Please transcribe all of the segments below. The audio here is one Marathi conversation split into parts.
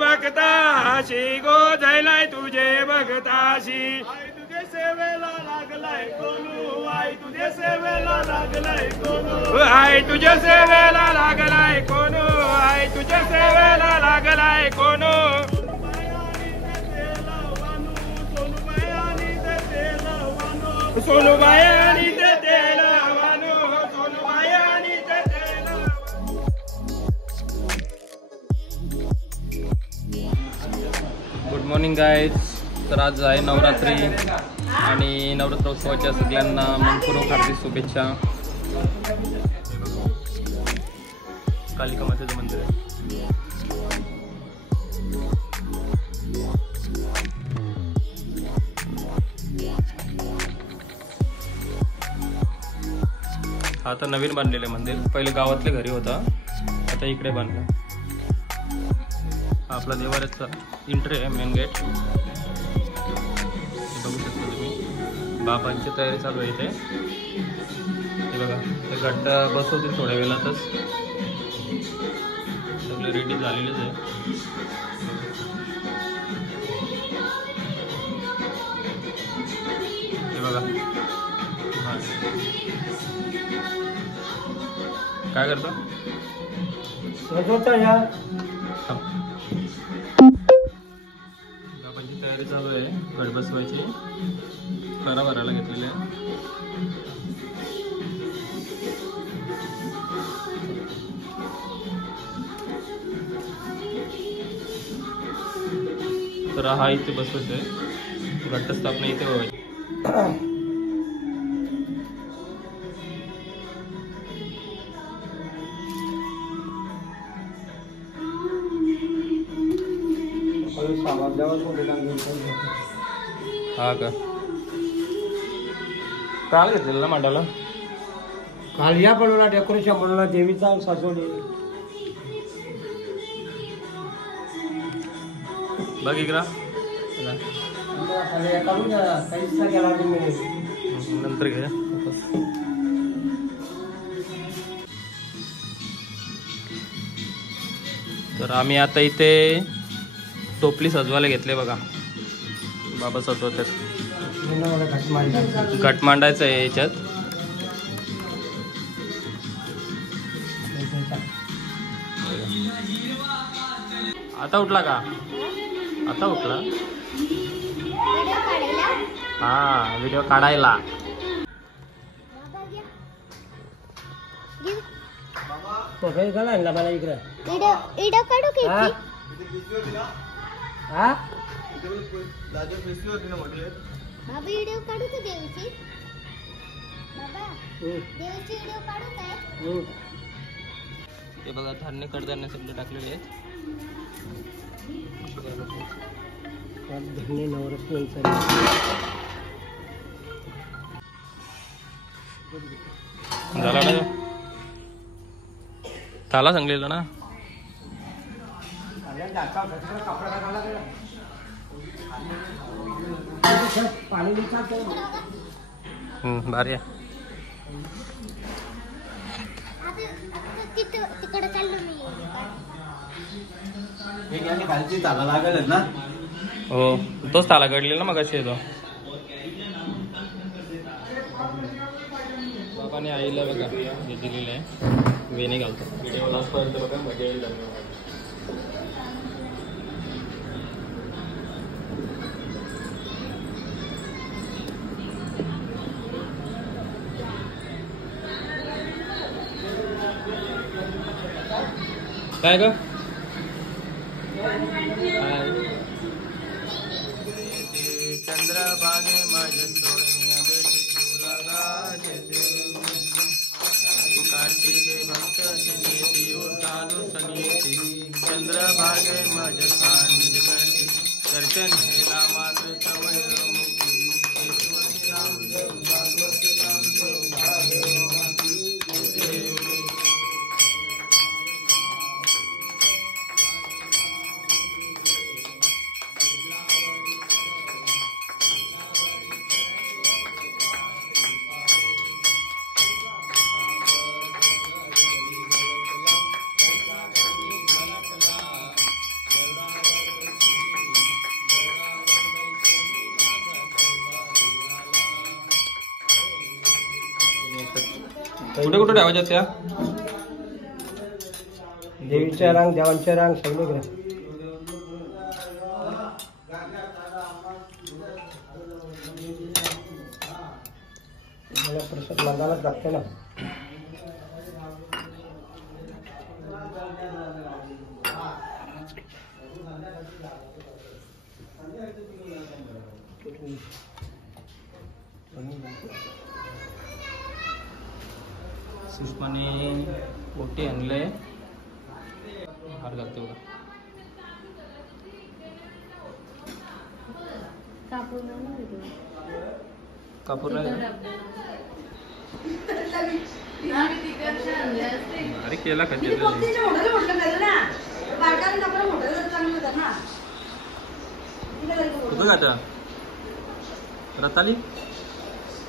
भक्ताशी गो जायलाय तुझे भक्ताशी आई तुझे सेवेला लागलाय कोणू आई तुझे सेवेला लागलाय कोणू आई तुझे सेवेला लागलाय कोणू आई तुझे सेवेला लागलाय कोणू सोनूबाई आणि ते तेल वानू सोनूबाई आणि ते तेल. Good morning guys. तर आज आहे नवरात्री आणि नवरात्रोत्सवाच्या सगळ्यांना मनपूर्वक हार्दिक शुभेच्छा. कालिका मातेचं मंदिर आहे. हा तर नवीन बांधलेलं मंदिर. पहिले गावातले घरी होता, आता इकडे बांधलं. आपला देवाऱ्याचा एंट्री आहे, मेन गेट. बघू शकता तुम्ही. बाबांची तयारी चालू आहे इथे. हे बघा, ते घट्ट बसवतील थोड्या वेळातच. सगळे रेडी झालेलेच आहे. हे बघा काय करतो बाबांची तयारी चालू आहे. घट बसवायची करा भरायला घेतलेली आहे. तर हा इथे बसवायचा आहे. घटस्थापना इथे व्हायची. हा का काल घेतलेलं ना मांडाला. काल या बनवला डेकोरेशन बनवला देवीचा सासवडी. बघ इकडं नंतर घे. तर आम्ही आता इथे टोपली सजवायला घेतले. बघा बाबा सजवतात. घट मांडायचं आहे याच्यात. आता उठला का? आता उठला. हा व्हिडिओ काढायला. मला इकडे व्हिडिओ काढू का देवीची? बाबा देवीची व्हिडिओ काढू काय? हे बघा धान्य कडधान्य सगळे टाकलेले आहेत. धान्य नवरत्न झाला ना. थाला सांगलेलं ना. भारी आहे. तिकडे चाललो मी. खालची ताला लागेल ना. हो तोच ताला गडलेला ना मग अशी येतो. बाबाने आईला बघा हे दिलेलं आहे. वेणी घालतो. व्हिडिओ लास्टपर्यंत बघा, मजा येईल. काय ग चंद्रभागे माझ्या सोनिया बेटी तुला कार्तिके भक्त सिनेती ओ साधू सनियती चंद्रभागे माझ्या सानिध्य करते दर्शन हेला मात्र तवय मुक्ती ईश्वरी रामदेव भागवती रामदेव भागवती कुठे कुठे ठेवायच्या त्या? देवीच्या रांग, देवांच्या रांग सगळे. मला प्रसाद मागायलाच लागते ना. सुष्माने पोटी आणले हार घालते बघा. कापूर अरे केला का कुठं जाता रताली?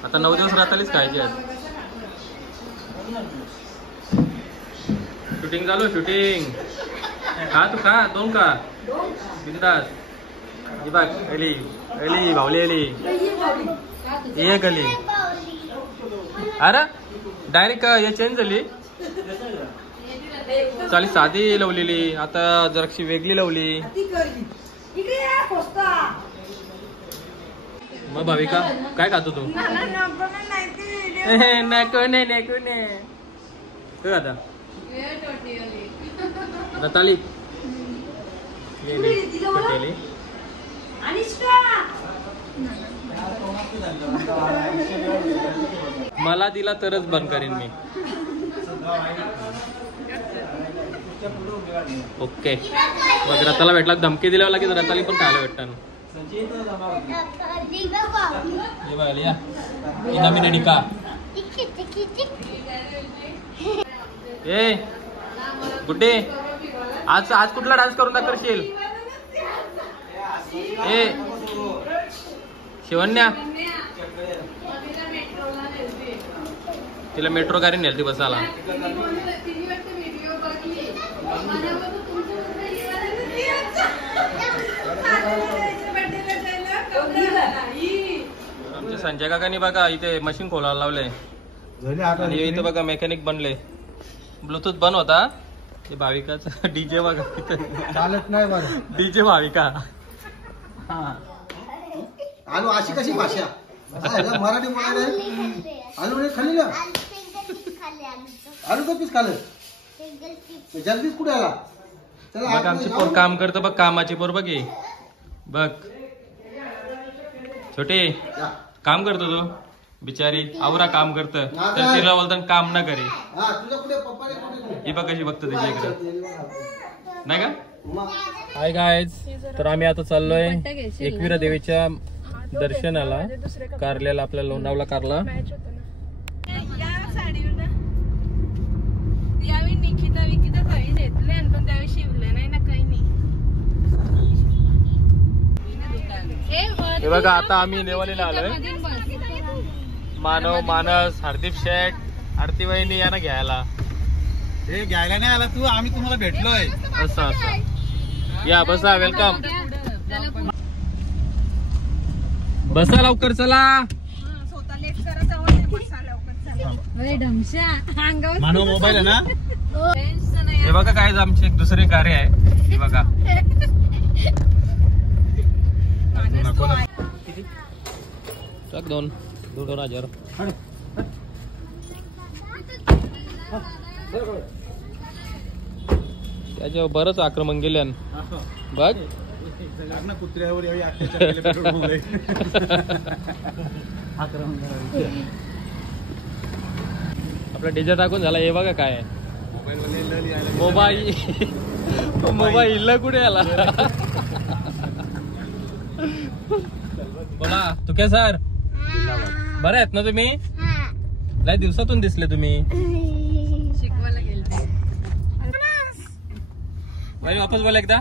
आता 9 दिवस रतालीच खायची आहेत. शूटिंग चालू, शूटिंग. खा तू, खा 2 का बिंदास. ही बघ एली एली भावली एली एक अली. अरे डायरेक्ट हे चेंज झाली. चाली साधी लावलेली, आता जराशी वेगळी लावली. मग भाविका काय खातो तू? नको ने तू खाता रताली मला दिला तरच बंद करीन मी. ओके मग रताला भेटला धमकी दिल्यावर लागेल रताली पण खायला भेटतात. ए गुड्डे आज कुठला डान्स करून दाखवशील? ए शिवन्या तिला मेट्रो गाडी नेलती बसायला. आमच्या संजय काकांनी बघा इथे मशीन खोलायला लावले आणि इथं बघा मेकॅनिक बनले. ब्लूटूथ बंद होता. हे भाविकाचा डीजे बघा चालत नाही बघा डीजे भाविका. आलू अशी कशी भाषा मराठी बोलायला. आलू खाली ना आलू का पीस खाल्लं जगदीश कुठे आला? बघ आमची पोर काम करतं बघ. कामाची पोर बघ बघ छोटे काम करतो तू बिचारी आवरा काम करत तर तिला बोलताना काम न करे. ही बघ कशी बघतो त्याच्या इकडे नाही का. हाय गाईज तर आम्ही आता चाललोय एकविरा देवीच्या दर्शनाला. कारल्याला आपल्या लोणावळा कारला. हे बघा आता आम्ही नेवालीला आलोय. मानव मानस हरदीप शेठ आरती वहिनी यांना घ्यायला. हे घ्यायला नाही आला तू आम्ही तुम्हाला भेटलोय. असं असं या बसा वेलकम. बसा लवकर चला. मानव मोबाईल आहे ना. हे बघा काय आमचे एक दुसरे कार्य आहे. हे बघा टाक 2,000. त्याच्यावर बरंच आक्रमण गेले बघ. कुत्र्यावर आपला डीजे टाकून झाला. हे बघा काय मोबाईल कुठे आला. बोला तू काय सर बरं आहेत ना तुम्ही? लय दिवसातून दिसले तुम्ही. शिकवायला गेलते. वापस बोला एकदा.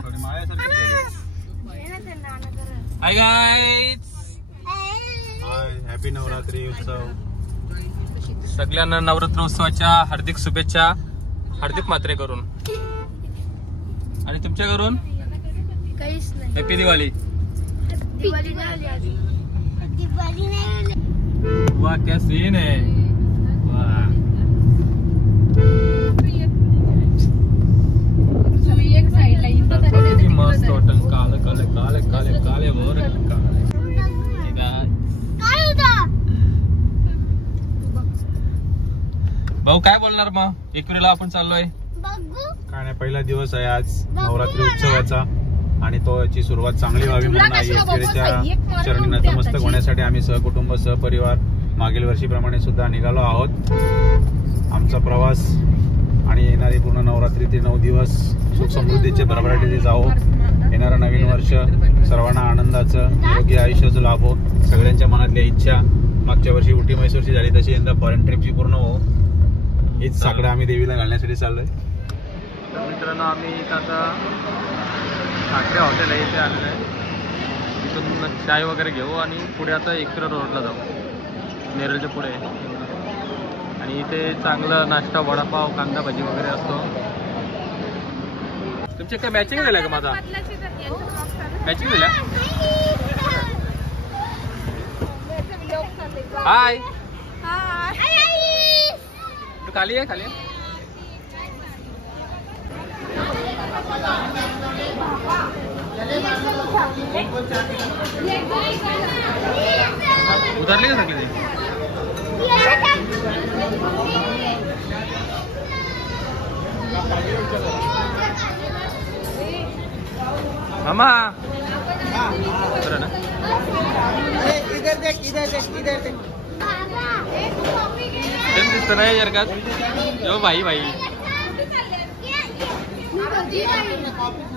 हाय गाईज हॅपी नवरात्री उत्सव. सगळ्यांना नवरात्र उत्सवाच्या हार्दिक शुभेच्छा. हार्दिक मात्रे करून आणि तुमच्या घरून काहीच नाही. हॅपी दिवाळी. दिवाळी नाही. वाह क्या सीन है. वाह टोटल काले काले काले काले काले मोर भाऊ काय बोलणार मग एकविरेला आपण चाललोय काय नाही, पहिला दिवस आहे आज नवरात्री उत्सवाचा आणि तो याची सुरुवात चांगली व्हावी म्हणून आई एकविरेच्या चरणी नतमस्तक होण्यासाठी आम्ही सहकुटुंब सहपरिवार मागील वर्षीप्रमाणे सुद्धा निघालो आहोत. आमचा प्रवास आणि येणारी पूर्ण नवरात्री ते 9 दिवस सुख समृद्धीचे भरभराटीचे जावो. येणारं नवीन वर्ष सर्वांना आनंदाचं निरोगी आयुष्याचं लाभो. सगळ्यांच्या मनातल्या इच्छा मागच्या वर्षी उटी म्हैसूरची झाली तशी यंदा फॉरेन ट्रिपची पूर्ण हो. हीच साकडं आम्ही देवीला घालण्यासाठी चाललोय. तर मित्रांनो आम्ही आता ठाकरे हॉटेल आहे इथे आलेलं आहे. तिथून चाय वगैरे घेऊ आणि पुढे आता एकविरा रोडला जाऊ नेरळच्या पुढे. आणि इथे चांगलं नाश्ता वडापाव कांदा भजी वगैरे असतो. तुमच्या काय मॅचिंग झाल्या का माझा मॅचिंग झाल्या. हाय तू खाली आहे खाली आहे. उतरली का सगळी मामा बरं ना. सेम दिसतं नाही यार का यो भाई भाई.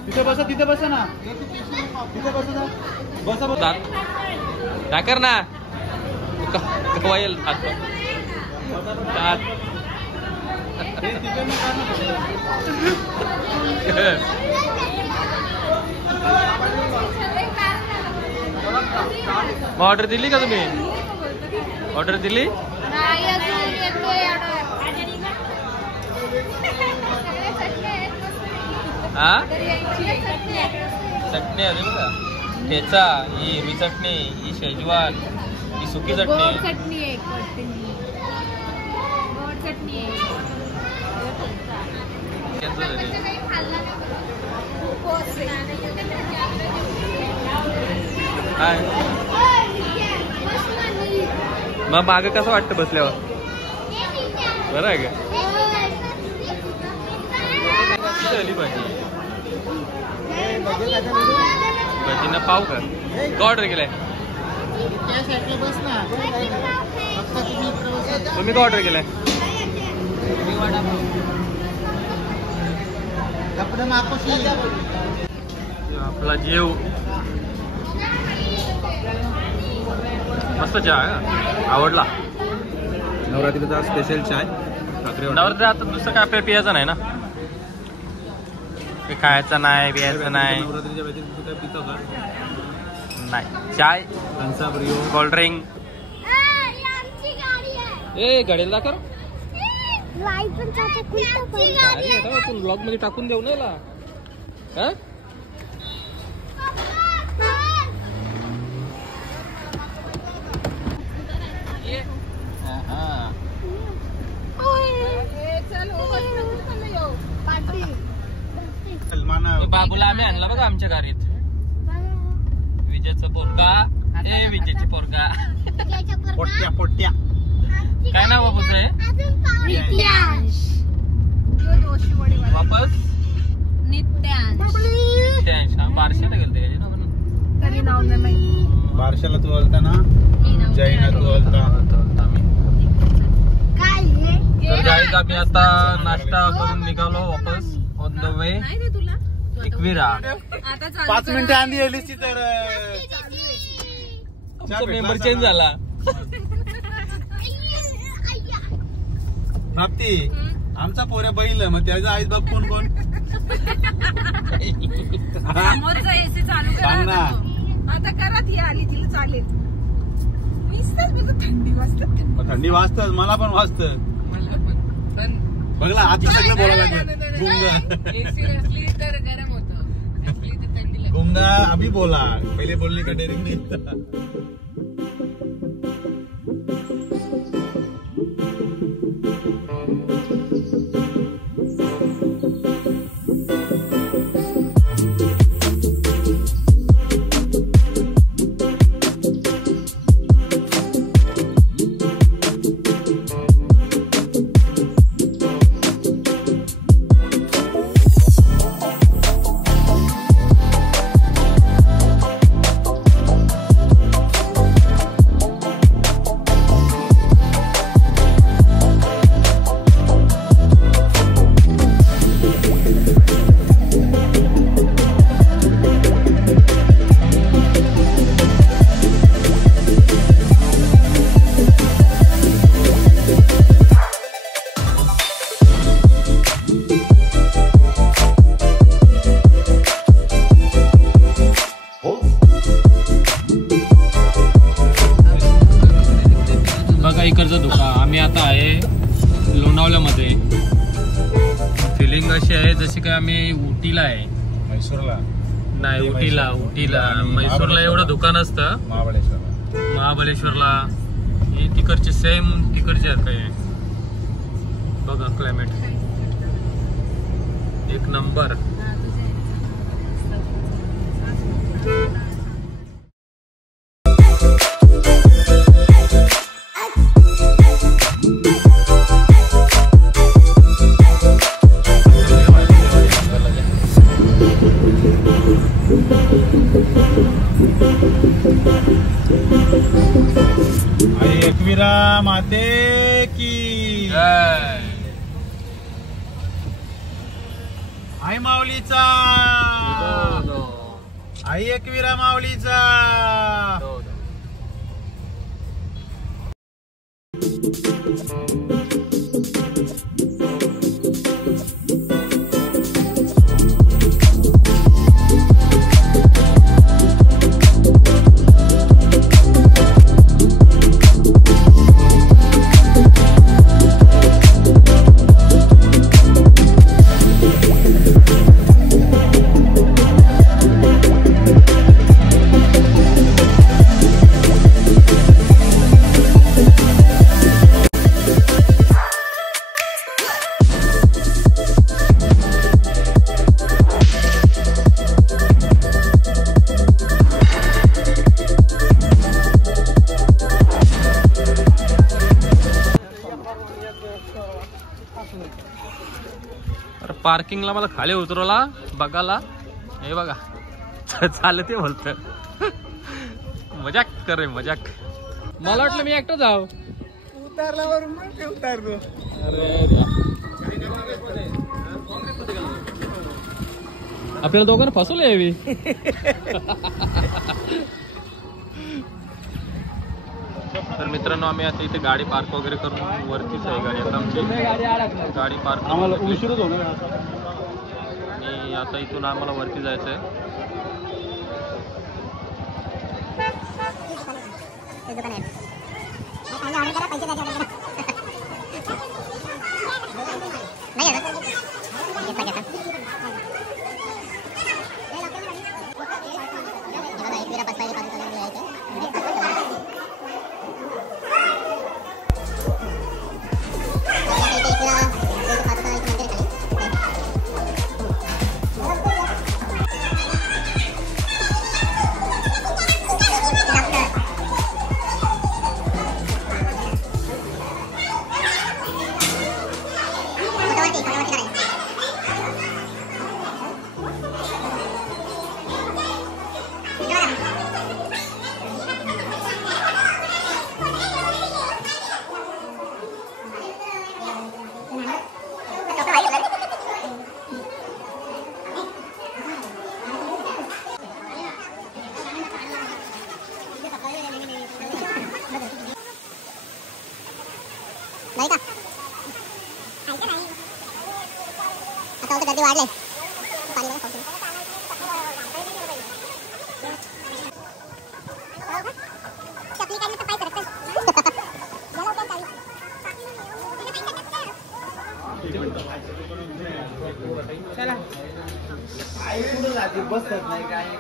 तिथे बसा तिथे बसा ना तिथे बसा बसा टाकर ना कवायल हात ऑर्डर दिली का तुम्ही ऑर्डर दिली. हा चटणी आहे बघा ठेचा ही हिरवी चटणी ही शेजवान ही सुकी चटणी मग मागं कसं वाटतं बसल्यावर बरं आहे का. झाली भाजी भजीनं पाव का ऑर्डर केलाय तुम्ही का ऑर्डर केलाय. आपला जेव मस्त चहा आवडला. नवरात्रीचा स्पेशल चाय नवरात्री आता दुसरं काय आपल्याला पियाचं नाही ना. खायचं नाही पियायचं नाही नवरात्रीच्या व्यतिरिक्त काय पितो का नाही. चाय कोल्ड्रिंक ए गाडीला दाखव ब्लॉग मध्ये टाकून देऊ ना. बाबूला आम्ही आणला बघा आमच्या गाडीत. विजेचा पोरगा ए विजेची पोरगा पोट्या पोट्या काय नाव बाबूच आहे वापस नित्यांश. बारशाला गेलते बारशाला तू बोलता ना जैना तू बोलता. तर गाईज आम्ही आता नाश्ता करून निघालो वापस ऑन द वे एकविरा. 5 मिनिटं आधी आलीस ती तर मेंबर चेंज झाला. प्राप्ती आमचा पोऱ्या बैल मग त्याचा आईस बाप कोण कोण एसी चालू सांग ना. आता करा ती आली तिला चालेल. थंडी वाजत थंडी वाजत मला पण वाजत बघला आता सगळं बोलायला लागलं. गुंगा अभी बोला पहिले बोलने का डेरिंग नहीं. बघा इकडचा धोका. आम्ही आता आहे लोणावल्यामध्ये. फिलिंग अशी आहे जशी काय आम्ही उटीला आहे. मैसूरला नाही, उटीला मैसूरला एवढं दुकान असतं. महाबळेश्वरला हे तिकडचे सेम तिकडचे आहे. बघा क्लायमेट एक नंबर. एकवीरा माते की आई माऊलीचा, आई एकवीरा माऊलीचा. पार्किंगला मला खाली उतरवला बघाला. हे बघा चालते बोलत. मजाक कर रे मजाक. मला वाटलं मी एकटं जाव. उतारलो. आपल्याला दोघांना फसवलं यावी. तर मित्रांनो आम्ही आता इथे गाडी पार्क वगैरे करून वरतीच आहे गाडी. आता आमची गाडी पार्क आम्हाला उशीरच होणार आणि आता इथून आम्हाला वरती जायचं आहे. नाही का आता होतं गर्दी वाढले.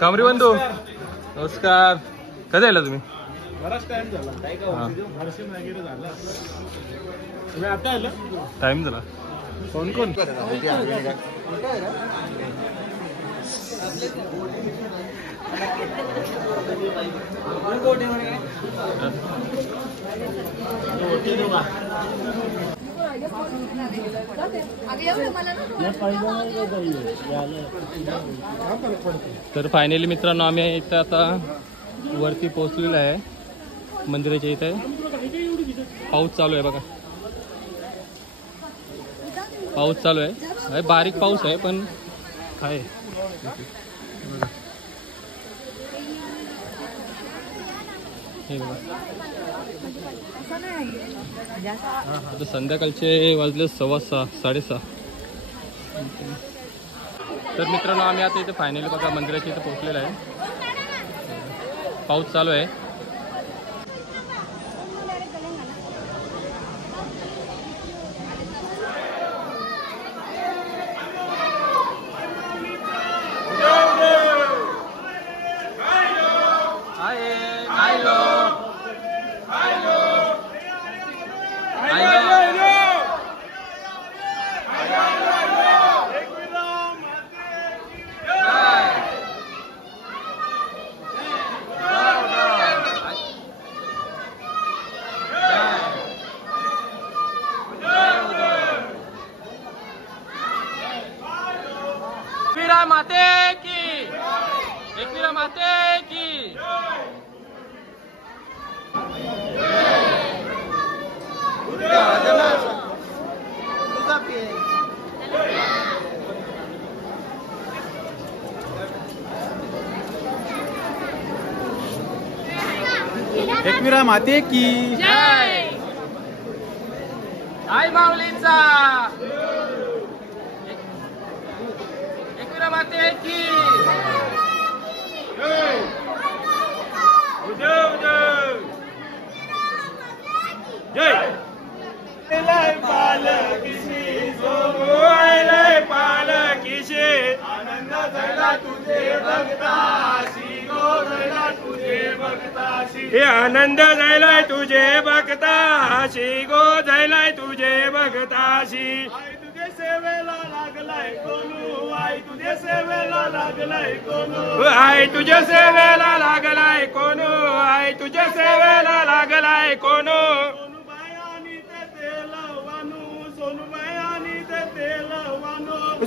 कामरी बंधू नमस्कार. कधी आला तुम्ही? बराच टाइम झाला. आता आलं टाइम झाला. कोण कोण तर फायनली मित्रांनो आम्ही इथं आता वरती पोहोचलेलो आहे मंदिराच्या इथे. पाऊस चालू आहे बघा. पाऊस चालू आहे. बारीक पाऊस आहे पण आहे. हे बघा आता संध्याकाळचे वाजले 6:15 6:30. तर मित्रांनो आम्ही आता इथे फायनली बघा मंदिराच्या इथे पोहोचलेलो आहे. पाऊस चालू आहे. माते की एकविरा माते की एकविरा माते की जय. आई माऊलीचा एकविरा माते की जय. पालकीशी सोहळ्याला पालकीशी आनंद झाला तुझे भक्ताशी गोधला तुझे भक्ताशी हे आनंद झालाय तुझे भक्ताशी गो झालाय तुझे भक्ताशी आई तुझे सेवेला लागलाय कोणू आई तुझे सेवेला लागलाय कोणू आई तुझे सेवेला लागलाय कोणू आई तुझे सेवेला लागलाय कोणू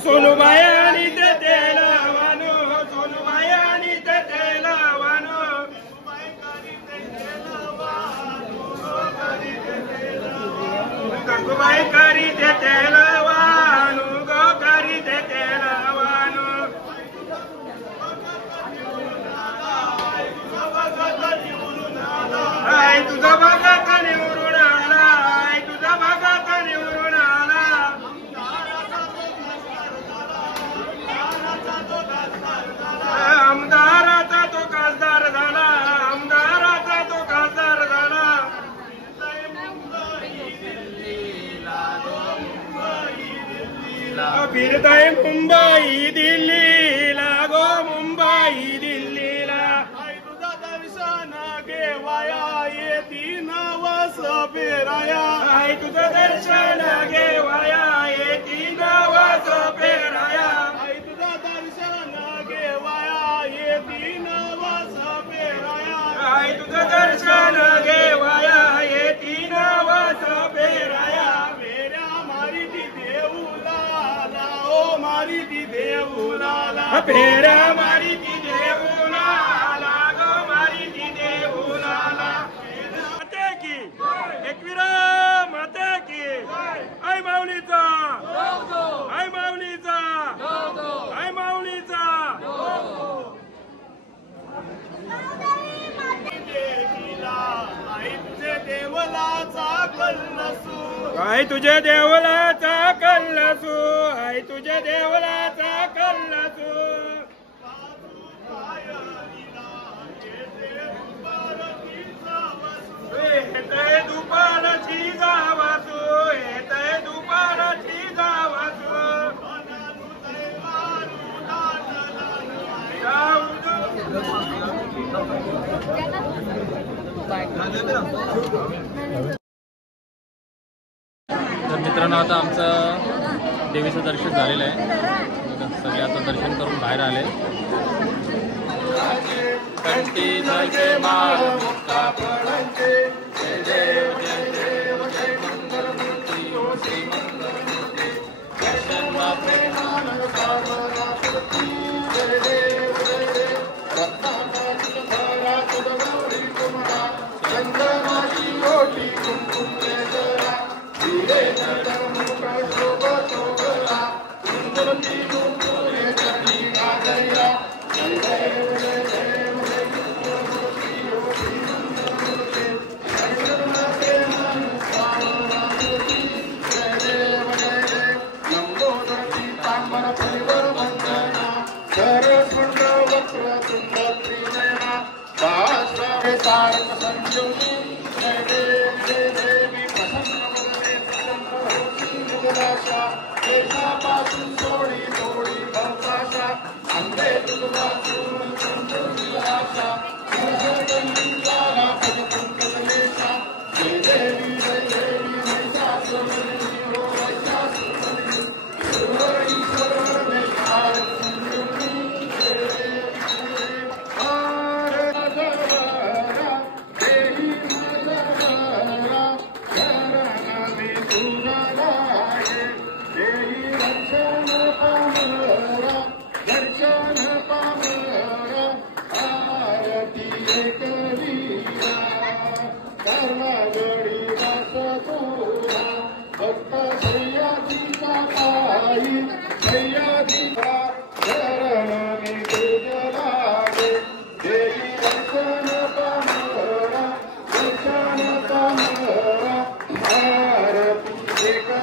सोनूबाई आणि ते तेलवानो सोनूबाई आणि ते तेलवानो गंगूबाई करी ते तेलवानो गो करी ते तेलवानो आई तुझा भगत निवडून आला आई तुझा भगत निवडून आला आमदाराचा तो खासदार झाला आमदाराचा तो खासदार झाला फिरताय मुंबई दिल्लीला गो मुंबई दिल्लीला आई तुझा दर्शन घेवाया येती नवस फेराया आई तुझं दर्शन घेवाया येती नवस फेराया आई तुझं दर्शन घेवाया येती नवस फेराया आई तुझं दर्शन घेवाया येती नवस फेराया फेऱ्या मारी ती देऊलाला ओ मारी ती देऊलाला फेऱ्या मारी ती देऊलाला गो मारी ती देऊलाला माते की एकविरा माते की आई माऊलीचा आई माऊलीचा आई माऊलीचा आई तुझे देवलाचा कल्लसू आई तुझे देवलाचा कल्लसू आई तुझे देवलाचा कल्लसू येतय दुपारची गावासू येतय दुपारची गावासू तर मित्रांनो आता आमचं देवीचं दर्शन झालेलं आहे. सगळे आता दर्शन करून बाहेर आले. कंठी जय माळ मुक्ता फळांचे जय देव जय देव जय मंगलमूर्ती ओ श्री मंगलमूर्ती दर्शन प्रेमानंद सावरा प्रती जय देव जय देव रत्नाकांत भरा तुझी तुम्हा चंद्रमाची ओटी कुंकुम जरा दिले मुखा शोभा शोभला सुंदरती मुकुरे चटी गाजया जय देव जय देव जय मंगलमूर्ती ओ श्री मंगलमूर्ती दर्शन प्रेमानंद सावरा प्रती जय देव जय देव लंबोदर पीतांबर परिवर वंदना सरस्वंड वक्र तुंड त्रिनयना सहस्र सारक संयुगी जय देव जय देवी प्रसन्न वदने प्रसन्न होती निराशा देशापासून सोडी थोडी भवसाशा अंधे तुझा सूर चंद्र निराशा कलेशा जय देवी महिषासुरमर्दिनी हो महिषासुरमर्दिनी ईश्वर निहार संयुगी जय देव हर देवी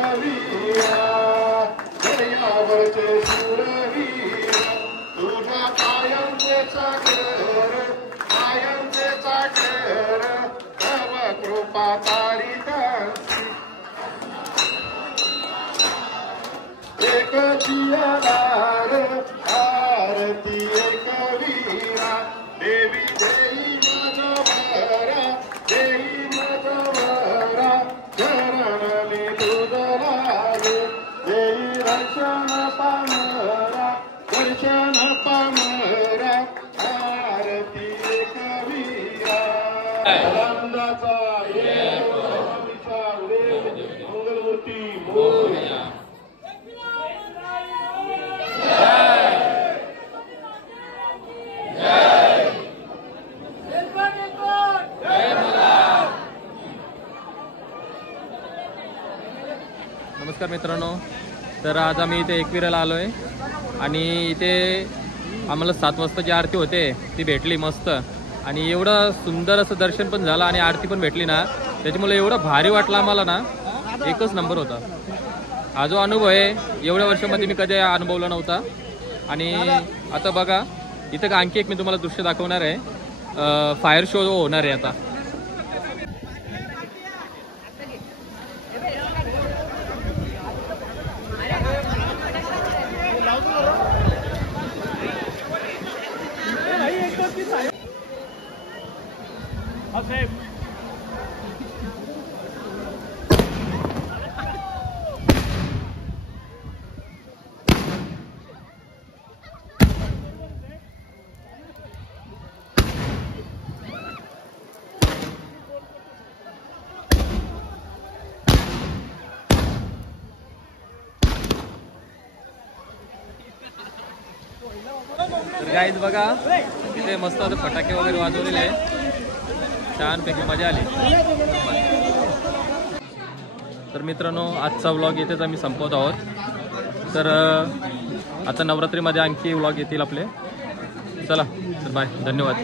एकवीरा दर्यावरचे शूरवीर तुझ्या कायमचे चाकर तव कृपा तारिकांची एक जियादार आरती एकवीरा देवी देई माझवरा चरण मी तुझरागे देई दर्शन पामरा आरती एकवीरा आनंदाचा स्वामीचा मंगलमूर्ती मोरया. नमस्कार मित्रांनो, तर आज आम्ही इथे एकविराला आलो आहे आणि इथे आम्हाला 7 वाजता जी आरती होते ती भेटली मस्त आणि एवढं सुंदर असं दर्शन पण झालं आणि आरती पण भेटली ना, त्याच्यामुळे एवढं भारी वाटलं आम्हाला ना, एकच नंबर होता. हा जो अनुभव आहे एवढ्या वर्षामध्ये मी कधी अनुभवला नव्हता. आणि आता बघा इथं आणखी एक मी तुम्हाला दृश्य दाखवणार आहे. फायर शो होणार आहे आता. तर गाईज बघा इथे मस्त आता फटाके वगैरे वाजवलेले आहे, छानपैकी मजा आली. तर मित्रांनो आजचा व्लॉग इथेच आम्ही संपवत आहोत. तर आता नवरात्रीमध्ये आणखी व्लॉग येतील आपले. चला तर बाय, धन्यवाद.